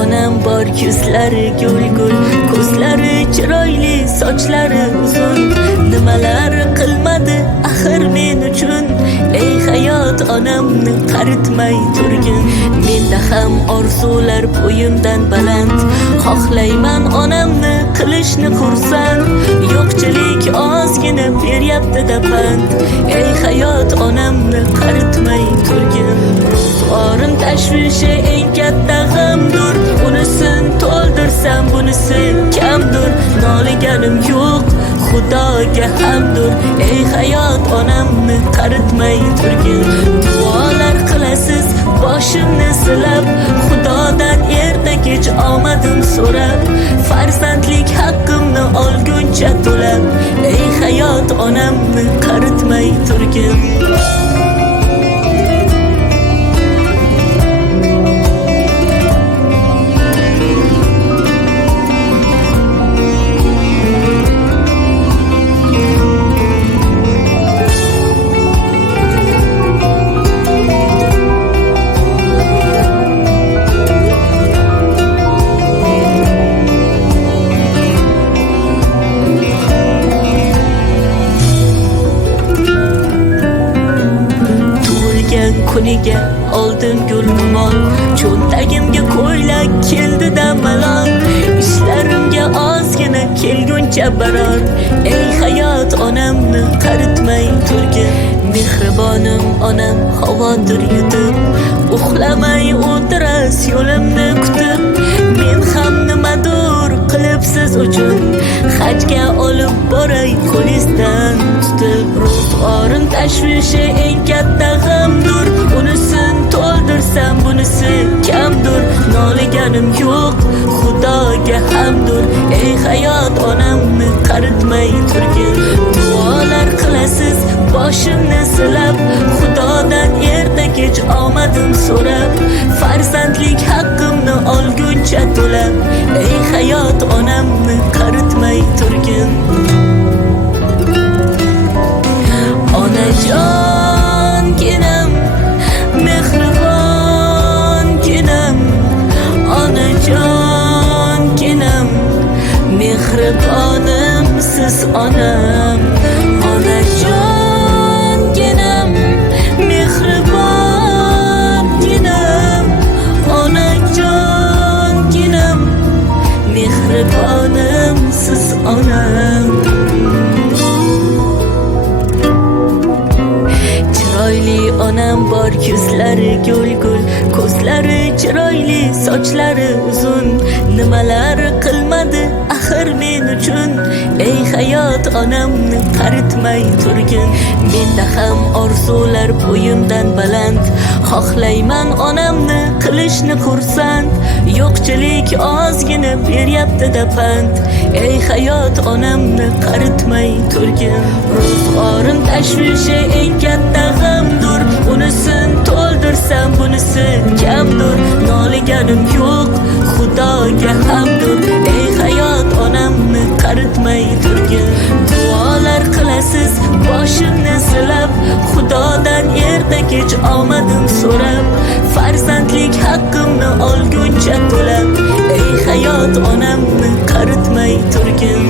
onam bor, yuzlari gul-gul, ko'zlari chiroyli, sochlari uzun. Nimalar qilmadi axir men uchun, ey hayot onamni qaritmay turgin. Menda ham orzular bo'yimdan baland, xohlayman onamni qilishni xursand. Yo'qchilik ozgina beryapti-da pand, ey hayot onamni qaritmay turgin. Ro'zg'orim tashvishi eng katta g'amdur, unisin to'ldirsam bunisi kamdur. Noliganim yo'q, Xudoga hamdur, ey hayot onamni qaritmay turgin. Duolar qilasiz boshimni silab, Xudodan erta kech omadim so'rab, farzandlik haqqimni olguncha to'lab, ey hayot onamni qaritmay turgin. Kuniga oldim gulmon, cho'ntagimga ko'ylak keldi-da malol. Ishlarimga ozgina kelguncha baror, ey hayot onamni qaritmay turgin. Mehribonim onam havodir yutib, uxlamay o'tiras yo'limni kutib. Men ham nimadur qilib siz uchun, hajga olib boray qo'lingizdan tutib. Ro'zg'orim tashvishi eng katta g'amdur, unisin to'ldirsam bunisi kamdur. Noliganim yo'q, Xudoga hamdur, ey hayot onamni qaritmay turgin. Duolar qilasiz boshimni silab, Xudodan erta kech omadim so'rab, farzandlik haqqimni olguncha to'lab, ey hayot onamni qaritmay turgin. Onajonginam, mehribonginam, onajonginam, mehribonim siz onam. Onajonginam, mehribonginam, onajonginam, mehribonim siz onam. Chiroyli onam bor, yuzlari gul-gul, ko'zlari chiroyli, sochlari uzun. Nimalar qilmadi axir men uchun, ey hayot onamni qaritmay turgin. Menda ham orzular bo'yimdan baland, xohlayman onamni qilishni xursand. Yo'qchilik ozgina beryapti-da pand, ey hayot onamni qaritmay turgin. Ro'zg'orim tashvishi eng katta g'amdur, unisin to'ldirsam bunisi kamdur. Noliganim yo'q, Xudoga hamdur, ey hayot onamni qaritmay turgin. Duolar qilasiz boshimni silab, Xudodan erta kech omadim so'rab, farzandlik haqqimni olguncha to'lab, ey hayot onamni qaritmay turgin.